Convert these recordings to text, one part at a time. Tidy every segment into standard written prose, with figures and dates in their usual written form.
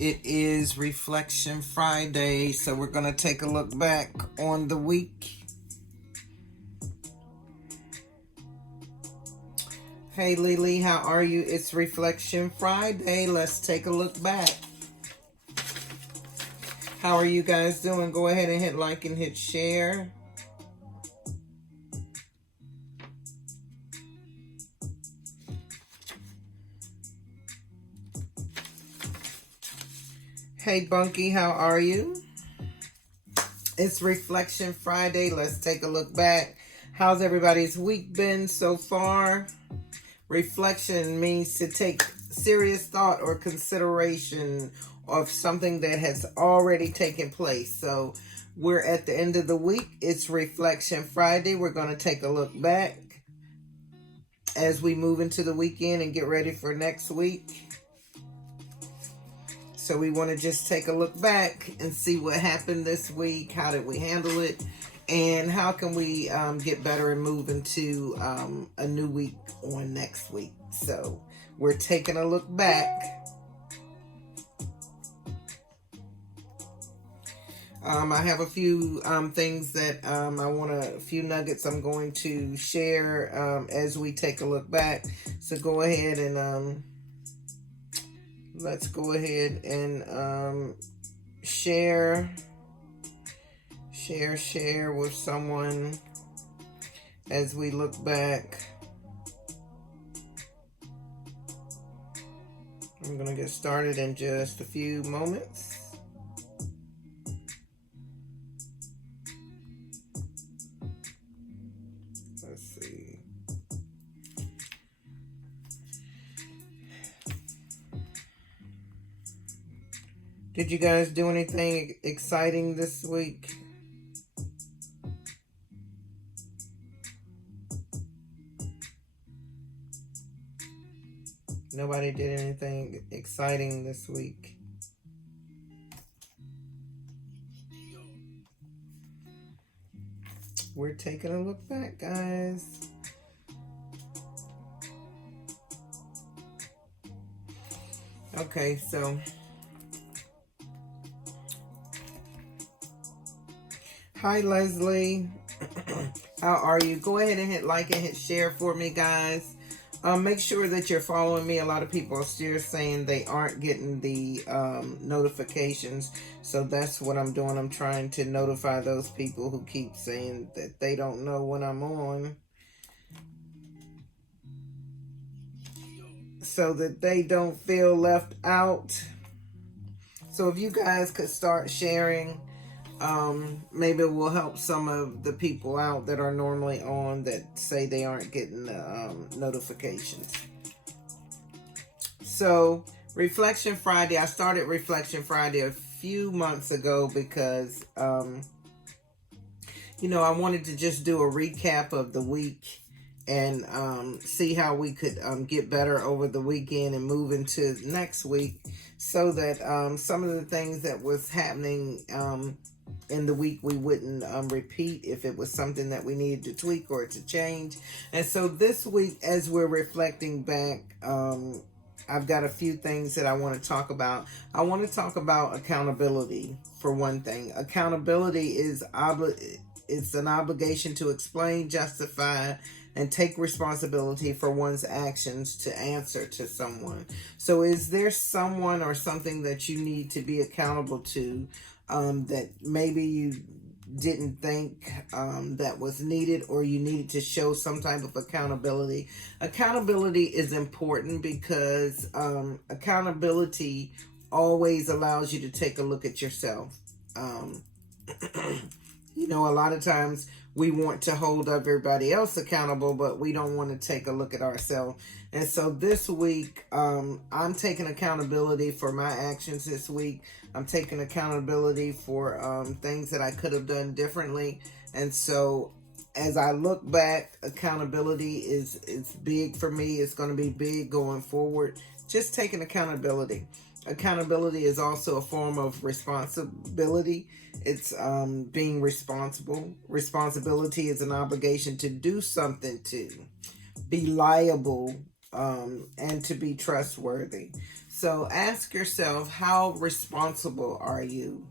It is Reflection Friday, so we're going to take a look back on the week. Hey Lily, how are you? It's Reflection Friday. Let's take a look back. How are you guys doing? Go ahead and hit like and hit share. Hey Bunky, how are you? It's Reflection Friday. Let's take a look back. How's everybody's week been so far? Reflection means to take serious thought or consideration of something that has already taken place. So we're at the end of the week. It's Reflection Friday. We're going to take a look back as we move into the weekend and get ready for next week. So we want to just take a look back and see what happened this week. How did we handle it? And how can we get better and move into a new week on next week? So we're taking a look back. I have a few things that a few nuggets I'm going to share as we take a look back. So go ahead and let's go ahead and share with someone as we look back. I'm going to get started in just a few moments. Let's see. Did you guys do anything exciting this week? Nobody did anything exciting this week. We're taking a look back, guys. Okay, so hi Leslie. How are you? Go ahead and hit like and hit share for me, guys. Make sure that you're following me. A lot of people are still saying they aren't getting the notifications. So that's what I'm doing. I'm trying to notify those people who keep saying that they don't know when I'm on, so that they don't feel left out. So if you guys could start sharing, maybe it will help some of the people out that are normally on that say they aren't getting the notifications. So Reflection Friday, I started Reflection Friday a few months ago because I wanted to just do a recap of the week and see how we could get better over the weekend and move into next week, so that some of the things that was happening in the week we wouldn't repeat if it was something that we needed to tweak or to change. And so this week, as we're reflecting back, I've got a few things that I want to talk about. I want to talk about accountability. For one thing, accountability is it's an obligation to explain, justify, and take responsibility for one's actions to answer to someone. So is there someone or something that you need to be accountable to that maybe you didn't think that was needed, or you needed to show some type of accountability? Accountability is important because accountability always allows you to take a look at yourself. A lot of times we want to hold everybody else accountable, but we don't want to take a look at ourselves. And so this week, I'm taking accountability for my actions this week. I'm taking accountability for things that I could have done differently. And so as I look back, accountability is big for me. It's going to be big going forward. Just taking accountability. Accountability is also a form of responsibility. It's being responsible. Responsibility is an obligation to do something, to be liable and to be trustworthy. So ask yourself, how responsible are you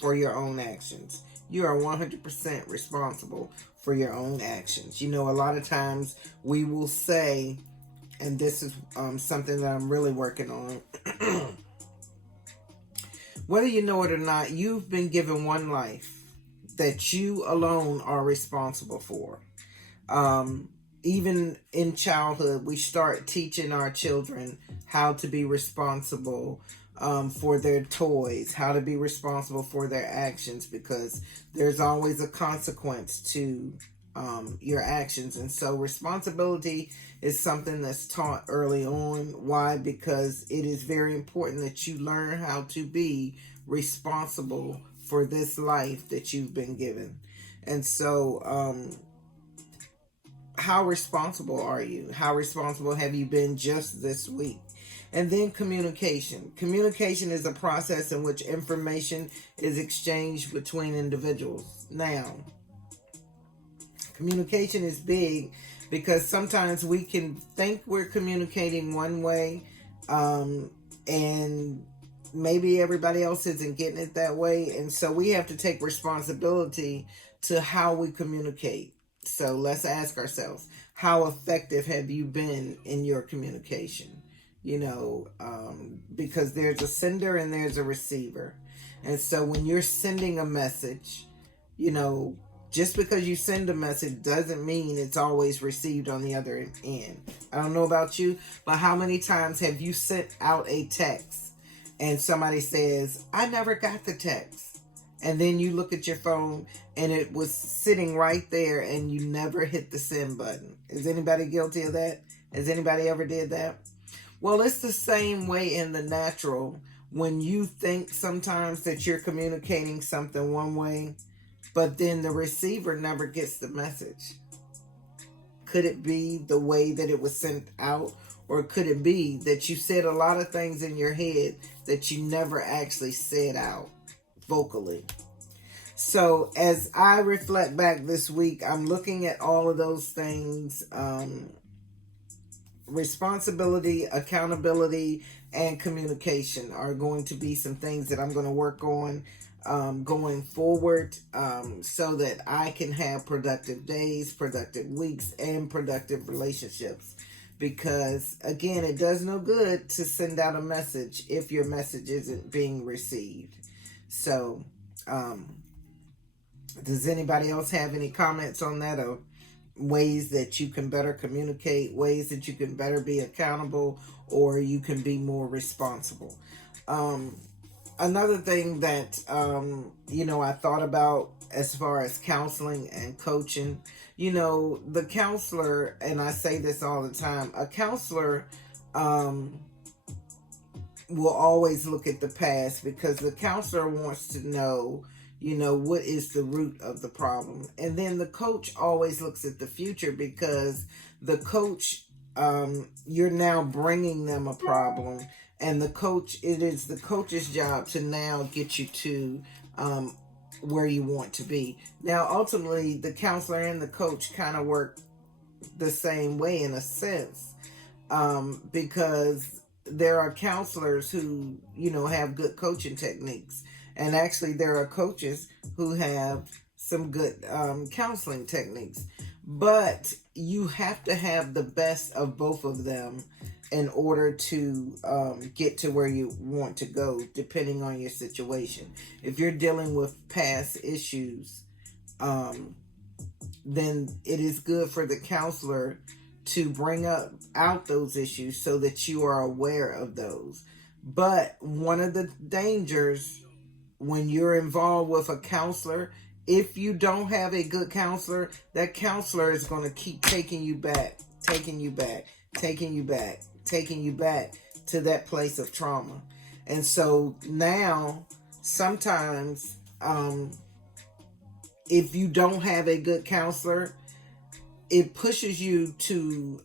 for your own actions? You are 100% responsible for your own actions. You know, a lot of times we will say, and this is something that I'm really working on, whether you know it or not, you've been given one life that you alone are responsible for. Even in childhood, we start teaching our children how to be responsible for their toys, how to be responsible for their actions, because there's always a consequence to your actions. And so responsibility is something that's taught early on. Why? Because it is very important that you learn how to be responsible for this life that you've been given. And so, how responsible are you? How responsible have you been just this week? And then communication. Communication is a process in which information is exchanged between individuals. Now, communication is big because sometimes we can think we're communicating one way, and maybe everybody else isn't getting it that way. And so we have to take responsibility to how we communicate. So let's ask ourselves, how effective have you been in your communication? You know, because there's a sender and there's a receiver. And so when you're sending a message, you know, just because you send a message doesn't mean it's always received on the other end. I don't know about you, but how many times have you sent out a text and somebody says, I never got the text? And then you look at your phone and it was sitting right there and you never hit the send button. Is anybody guilty of that? Has anybody ever did that? Well, it's the same way in the natural. When you think sometimes that you're communicating something one way, but then the receiver never gets the message. Could it be the way that it was sent out? Or could it be that you said a lot of things in your head that you never actually said out vocally? So as I reflect back this week, I'm looking at all of those things. Responsibility, accountability, and communication are going to be some things that I'm going to work on going forward, so that I can have productive days, productive weeks, and productive relationships. Because again, it does no good to send out a message if your message isn't being received. So, does anybody else have any comments on that, or ways that you can better communicate, ways that you can better be accountable, or you can be more responsible? Another thing that, I thought about as far as counseling and coaching, the counselor, and I say this all the time, a counselor will always look at the past, because the counselor wants to know, what is the root of the problem. And then the coach always looks at the future, because the coach, you're now bringing them a problem. And it is the coach's job to now get you to where you want to be. Now, ultimately, the counselor and the coach kind of work the same way in a sense, because there are counselors who, have good coaching techniques. And actually, there are coaches who have some good counseling techniques. But you have to have the best of both of them in order to get to where you want to go, depending on your situation. If you're dealing with past issues, then it is good for the counselor to bring out those issues so that you are aware of those. But one of the dangers when you're involved with a counselor, if you don't have a good counselor, that counselor is going to keep taking you back to that place of trauma. And so now, sometimes, if you don't have a good counselor, it pushes you to,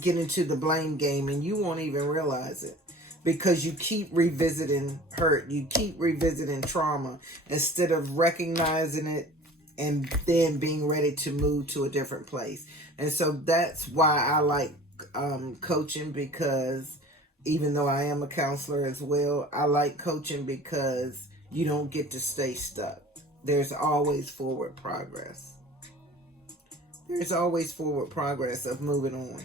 get into the blame game, and you won't even realize it, because you keep revisiting hurt, you keep revisiting trauma, instead of recognizing it and then being ready to move to a different place. And so that's why I like coaching, because even though I am a counselor as well, I like coaching because you don't get to stay stuck. There's always forward progress. There's always forward progress of moving on.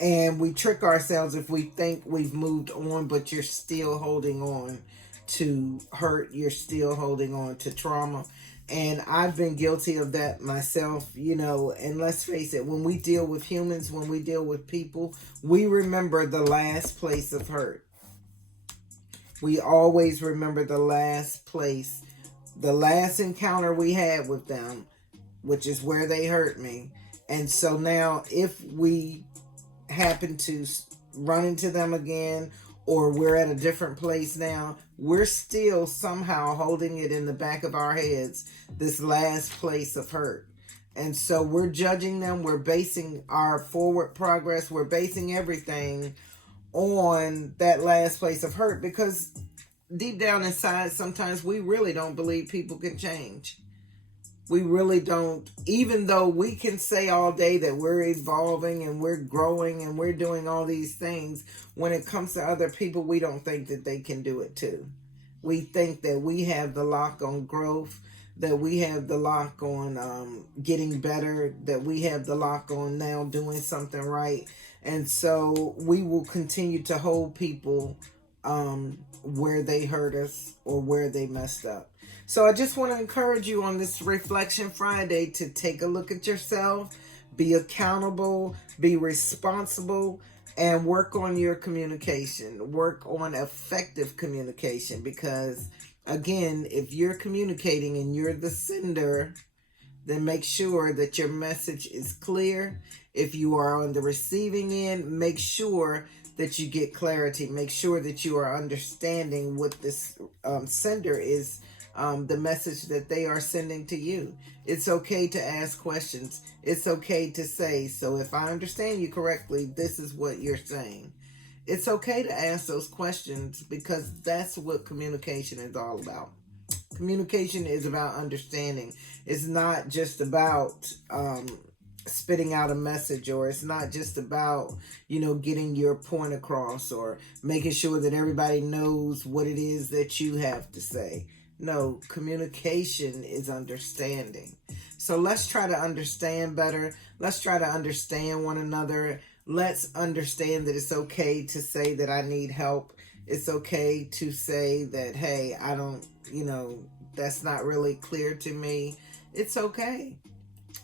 And we trick ourselves if we think we've moved on, but you're still holding on to hurt. You're still holding on to trauma. And I've been guilty of that myself, and let's face it, when we deal with humans, when we deal with people, we remember the last place of hurt. We always remember the last place, the last encounter we had with them, which is where they hurt me. And so now if we happen to run into them again, or we're at a different place now, we're still somehow holding it in the back of our heads, this last place of hurt. And so we're judging them, we're basing our forward progress, we're basing everything on that last place of hurt, because deep down inside, sometimes we really don't believe people can change. We really don't, even though we can say all day that we're evolving and we're growing and we're doing all these things. When it comes to other people, we don't think that they can do it too. We think that we have the lock on growth, that we have the lock on getting better, that we have the lock on now doing something right. And so we will continue to hold people where they hurt us or where they messed up. So I just want to encourage you on this Reflection Friday to take a look at yourself, be accountable, be responsible, and work on your communication. Work on effective communication, because again, if you're communicating and you're the sender, then make sure that your message is clear. If you are on the receiving end, make sure that you get clarity. Make sure that you are understanding what this sender is, the message that they are sending to you. It's okay to ask questions. It's okay to say, so if I understand you correctly, this is what you're saying. It's okay to ask those questions, because that's what communication is all about. Communication is about understanding. It's not just about spitting out a message, or it's not just about, getting your point across or making sure that everybody knows what it is that you have to say. No, communication is understanding. So let's try to understand better. Let's try to understand one another. Let's understand that it's okay to say that I need help. It's okay to say that, hey, I don't, that's not really clear to me. It's okay.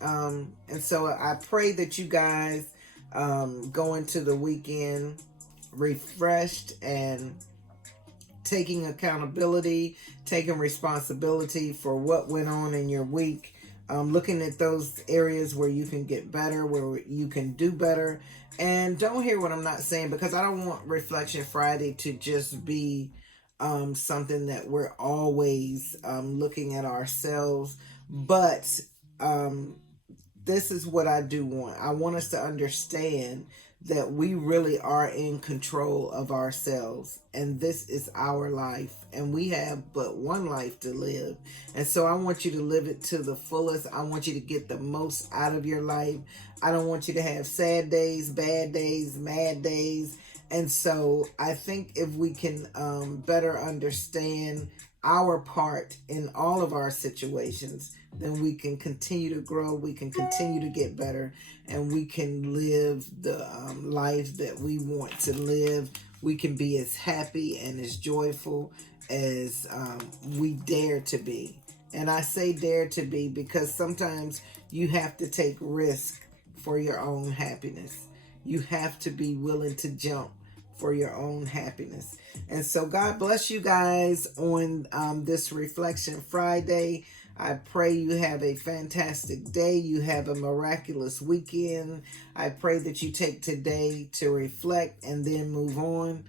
And so I pray that you guys go into the weekend refreshed and taking accountability, taking responsibility for what went on in your week, looking at those areas where you can get better, where you can do better. And don't hear what I'm not saying, because I don't want Reflection Friday to just be something that we're always looking at ourselves. But this is what I do want. I want us to understand that we really are in control of ourselves, and this is our life, and we have but one life to live. And so I want you to live it to the fullest. I want you to get the most out of your life. I don't want you to have sad days, bad days, mad days. And so I think if we can better understand our part in all of our situations, then we can continue to grow, we can continue to get better, and we can live the life that we want to live. We can be as happy and as joyful as we dare to be. And I say dare to be because sometimes you have to take risk for your own happiness. You have to be willing to jump for your own happiness. And so God bless you guys on this Reflection Friday. I pray you have a fantastic day. You have a miraculous weekend. I pray that you take today to reflect and then move on.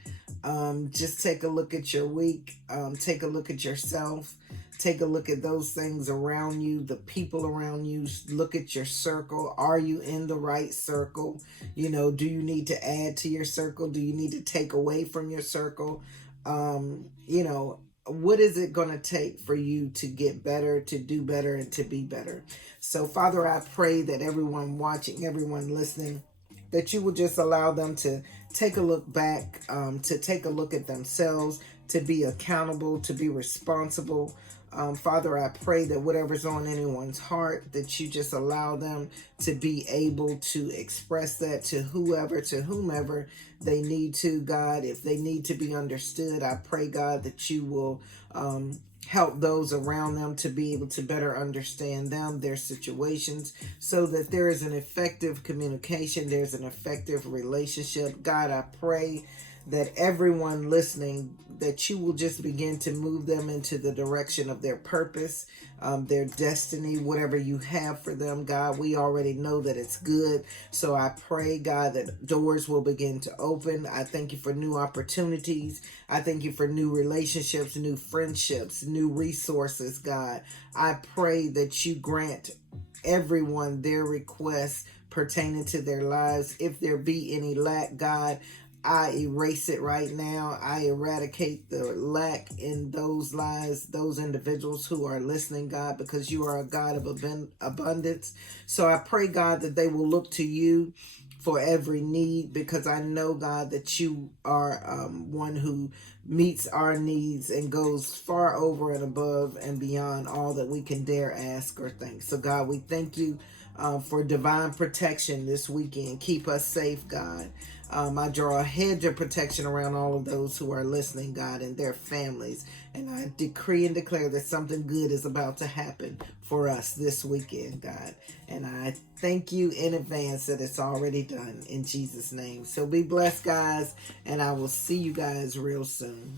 Just take a look at your week. Take a look at yourself. Take a look at those things around you, the people around you. Look at your circle. Are you in the right circle? Do you need to add to your circle? Do you need to take away from your circle? what is it going to take for you to get better, to do better, and to be better? So, Father, I pray that everyone watching, everyone listening, that you will just allow them to take a look back, to take a look at themselves, to be accountable, to be responsible. Father, I pray that whatever's on anyone's heart, that you just allow them to be able to express that to whoever, to whomever they need to, God. If they need to be understood, I pray, God, that you will help those around them to be able to better understand them, their situations, so that there is an effective communication, there's an effective relationship. God, I pray that everyone listening, that you will just begin to move them into the direction of their purpose, their destiny, whatever you have for them, God. We already know that it's good. So I pray, God, that doors will begin to open. I thank you for new opportunities. I thank you for new relationships, new friendships, new resources, God. I pray that you grant everyone their requests pertaining to their lives. If there be any lack, God, I erase it right now. I eradicate the lack in those lives, those individuals who are listening, God, because you are a God of abundance. So I pray, God, that they will look to you for every need, because I know, God, that you are one who meets our needs and goes far over and above and beyond all that we can dare ask or think. So, God, we thank you for divine protection this weekend. Keep us safe, God. I draw a hedge of protection around all of those who are listening, God, and their families. And I decree and declare that something good is about to happen for us this weekend, God. And I thank you in advance that it's already done in Jesus' name. So be blessed, guys, and I will see you guys real soon.